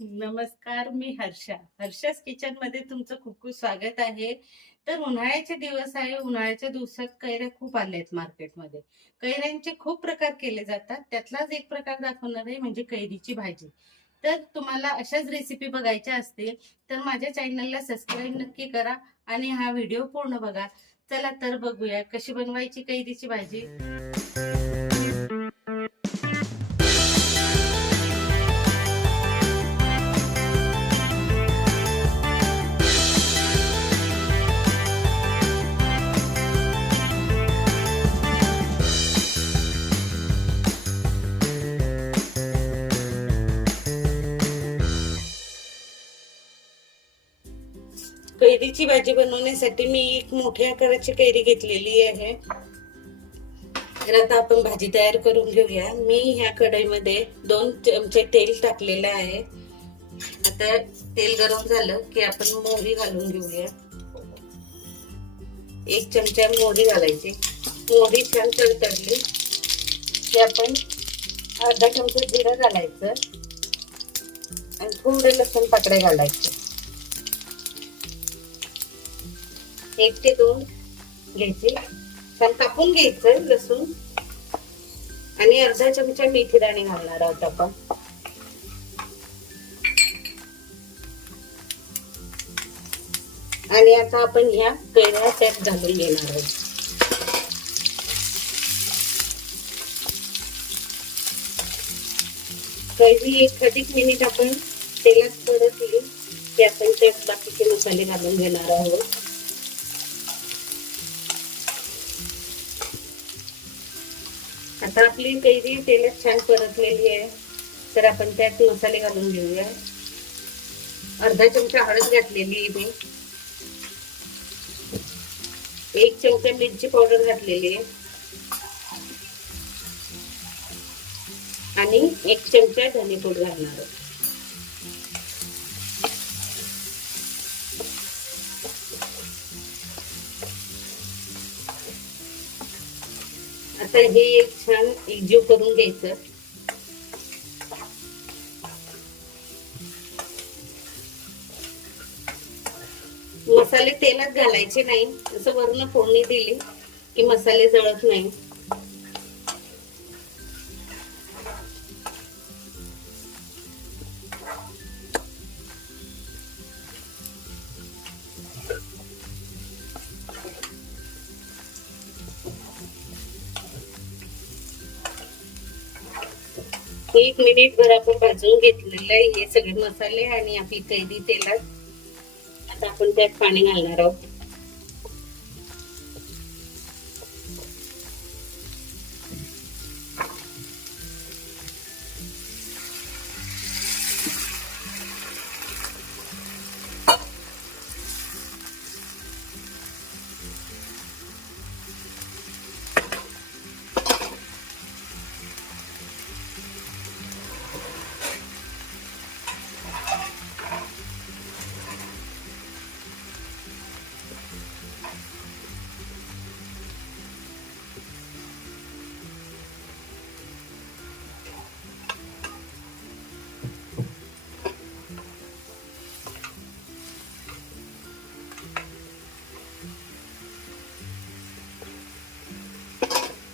नमस्कार, मी हर्षास किचन मध्ये तुमचं खूप खूप स्वागत आहे. तर उन्हाळ्याचे दिवस आहे. उन्हाळ्याच्या दिवसात कैऱ्या खूप आल्यात मार्केटमध्ये. कैऱ्यांचे खूप प्रकार केले जातात. त्यातलाच एक प्रकार दाखवणार आहे म्हणजे कैरीची भाजी. तर तुम्हाला अशाच रेसिपी बघायच्या असतील तर माझ्या चॅनलला सबस्क्राईब नक्की करा आणि हा व्हिडिओ पूर्ण बघा. चला तर बघूया कशी बनवायची कैरीची भाजी. कैरीची भाजी बनवण्यासाठी मी एक मोठ्या आकाराची कैरी घेतलेली आहे. तर आता आपण भाजी तयार करून घेऊया. मी ह्या कढईमध्ये 2 चमचे तेल टाकलेलं आहे. आता तेल गरम झालं की आपण मोहरी घालून घेऊया. 1 चमचा मोहरी घालायची. मोहरी छान तडतडली की आपण अर्धा चमचा जिरं घालायचं आणि थोडे लसूण पाकळे घालायचे. 1 ते 2 घ्यायचे. छान कापून घ्यायचं लसूण आणि अर्धा चमचा मेथी दाणे घालणार आहोत आपण. आणि आता आपण ह्या कैऱ्या त्यात घालून घेणार आहोत. कैरी 1 मिनिट आपण तेलात परतली की आपण त्यात बाकीचे मसाले घालून घेणार आहोत. आता आपली कैरी तेलात छान परतलेली आहे. तर आपण त्यात मसाले घालून घेऊया. अर्धा चमचा हळद घातलेली आहे मी. 1 चमचा मिरची पावडर घातलेली आहे आणि 1 चमचा धने पूड घालणार आहे. आता हे एक छान एकजीव करून घ्यायचं. मसाले तेलात घालायचे नाही. असं वरून फोडणी दिली की मसाले जळत नाही. एक मिनिट भर आपण भाजून घेतलेलं आहे हे सगळे मसाले आणि आपली कैरी तेलात. आता आपण त्यात पाणी घालणार आहोत.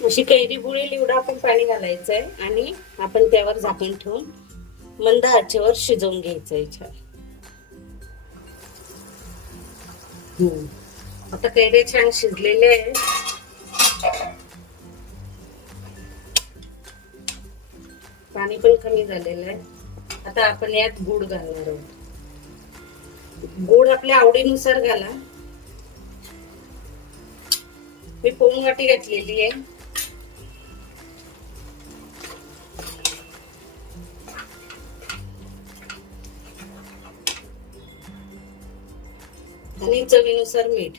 अशी कैरी बुडेल एवढं आपण पाणी घालायचंय आणि आपण त्यावर झाकण ठेवून मंद आचेवर शिजवून घ्यायचंय. छान आता कैऱ्या छान शिजलेले आहे. पाणी पण कमी झालेलं आहे. आता आपण यात गूळ घालणार आहोत. गूळ आपल्या आवडीनुसार घाला. मी पाऊण वाटी घातलेली आहे. आणि चवीनुसार मीठ.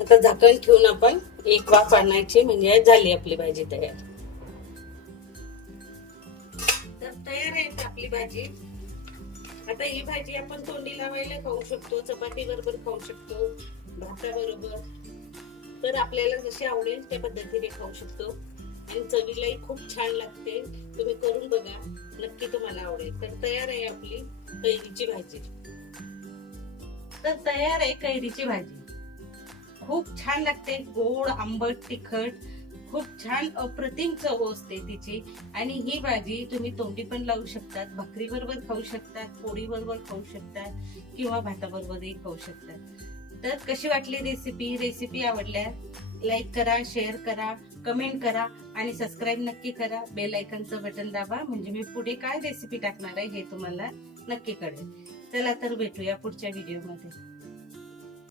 आता झाकण ठेवून आपण एक वाफ आणायची म्हणजे झाली आपली भाजी तयार. तर तयार आहे आपली भाजी. आता ही भाजी आपण तोंडी लावायला खाऊ शकतो, चपाती बरोबर खाऊ शकतो, भाताबरोबर. तर आपल्याला जशी आवडेल त्या पद्धतीने खाऊ शकतो आणि चवीलाही खूप छान लागते. तुम्ही करून बघा, नक्की तुम्हाला आवडेल. तर तयार आहे आपली कैरीची भाजी. तर तयार आहे कैरीची भाजी. खूप छान लागते, गोड आंबट तिखट, खूप छान अप्रतिम चव असते तिची. आणि ही भाजी तुम्ही तोंडी पण लावू शकतात, भाकरी बरोबर खाऊ शकतात, पोळी बरोबर खाऊ शकतात किंवा भाताबरोबरही खाऊ शकतात. तर कशी वाटली रेसिपी आवडल्या लाईक करा, शेअर करा, कमेंट करा आणि सबस्क्राईब नक्की करा. बेल आयकॉनचं बटन दाबा, म्हणजे मी पुढे काय रेसिपी टाकणार आहे हे तुम्हाला नक्की कळेल. चला तर भेटूया पुढच्या व्हिडिओमध्ये.